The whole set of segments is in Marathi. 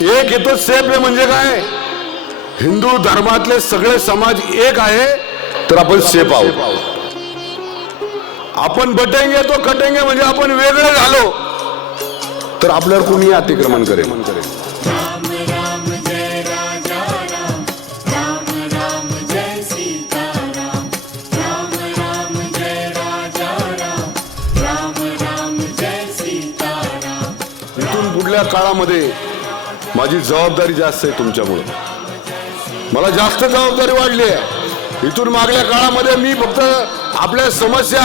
एक येतो सेफ आहे म्हणजे काय? हिंदू धर्मातले सगळे समाज एक आहे तर आपण सेफ आहोत. आपण बटेंगे तो कटेंगे म्हणजे आपण वेगळे झालो. तर आपल्यावर कुणी अतिक्रमण करेल? राम राम जय राजा राम. राम राम जय सीता राम राम राम जय राजा राम. राम राम जय सीता राम इथून पुढल्या काळामध्ये माझी जबाबदारी जास्त आहे तुमच्यामुळं. मला जास्त जबाबदारी वाढली आहे. इथून मागल्या काळामध्ये मी फक्त आपल्या समस्या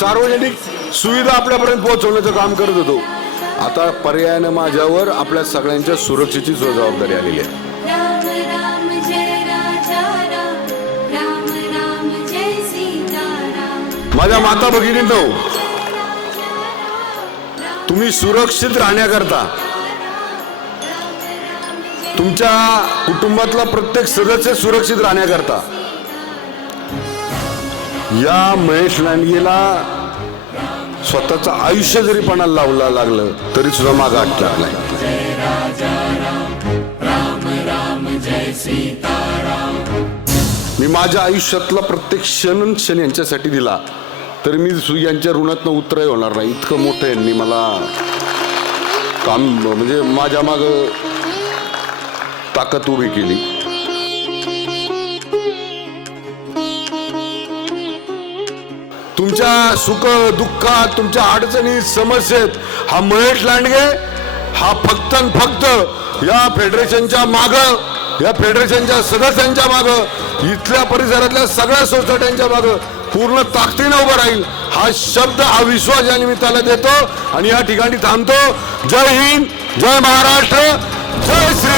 सार्वजनिक सुविधा आपल्यापर्यंत पोहोचवण्याचं काम करत होतो. आता पर्यायानं माझ्यावर आपल्या सगळ्यांच्या सुरक्षेची जबाबदारी आलेली आहे. माझ्या माता भगिनींनो तुम्ही सुरक्षित राहण्याकरता तुमच्या कुटुंबातला प्रत्येक सदस्य सुरक्षित राहण्याकरता. या महेश लांडगेला स्वतःचं आयुष्य जरी पणाला लावला लागलं तरी सुद्धा मागं आठ लागलाय मी माझ्या आयुष्यातला प्रत्येक क्षण क्षण यांच्यासाठी दिला तर मी सु- यांच्या ऋणातनं उतराय होणार नाही. इतकं मोठं यांनी मला काम म्हणजे माझ्या माग ताकद उभी केली. तुमच्या सुख दुःखात तुमच्या अडचणी समस्येत हा महेश लांडगे हा फक्त फक्त या फेडरेशनच्या माग या फेडरेशनच्या सदस्यांच्या माग इथल्या परिसरातल्या सगळ्या सोसायट्यांच्या माग पूर्ण ताकदीनं उभं राहील हा शब्द हा विश्वास या निमित्ताला देतो आणि या ठिकाणी थांबतो. जय हिंद जय महाराष्ट्र जय श्री